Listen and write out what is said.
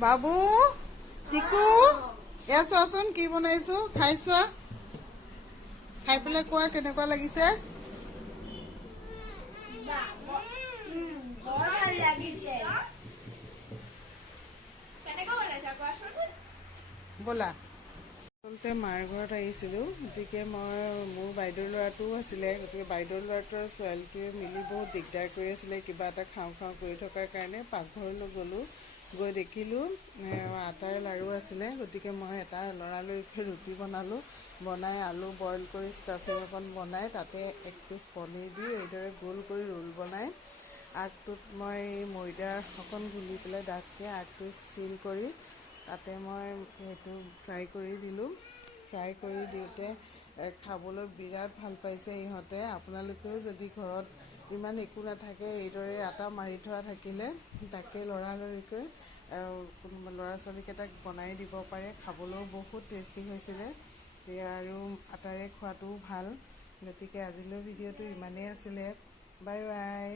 বাবু টিকু এয়া চোৱাচোন কি বনাইছো খাই চোৱা খাই পেলাই কোৱা কেনেকুৱা লাগিছে ব'লা আচলতে মাৰ ঘৰত আহিছিলোঁ গতিকে মই মোৰ বাইদেউৰ ল'ৰাটোও আছিলে গতিকে বাইদেউৰ ল'ৰাটো আৰু ছোৱালীটোৱে মিলি বহুত দিগদাৰ কৰি আছিলে কিবা এটা খাওঁ খাওঁ কৰি থকাৰ কাৰণে পাকঘৰলৈ গ'লোঁ গৈ দেখিলোঁ আটাৰ লাড়ু আছিলে গতিকে মই এটা লৰালৰিকৈ ৰুটি বনালোঁ বনাই আলু বইল কৰি ষ্টাফিং অকণ বনাই তাতে এক পিচ পনীৰ দি এইদৰে গোল কৰি ৰোল বনাই আগটোত মই ময়দা অকণ গুলি পেলাই ডাঠকৈ আগটো চিল কৰি তাতে মই সেইটো ফ্ৰাই কৰি দিলোঁ ফ্ৰাই কৰি দিওঁতে খাবলৈ বিৰাট ভাল পাইছে ইহঁতে আপোনালোকেও যদি ঘৰত ইমান একো নাথাকে এইদৰে আটা মাৰি থোৱা থাকিলে তাকে লৰালৰিকৈ কোনোবা ল'ৰা ছোৱালীকেইটাক বনাই দিব পাৰে খাবলৈও বহুত টেষ্টি হৈছিলে আৰু আটাৰে খোৱাটোও ভাল গতিকে আজিলৈ ভিডিঅ'টো ইমানেই আছিলে বাই বাই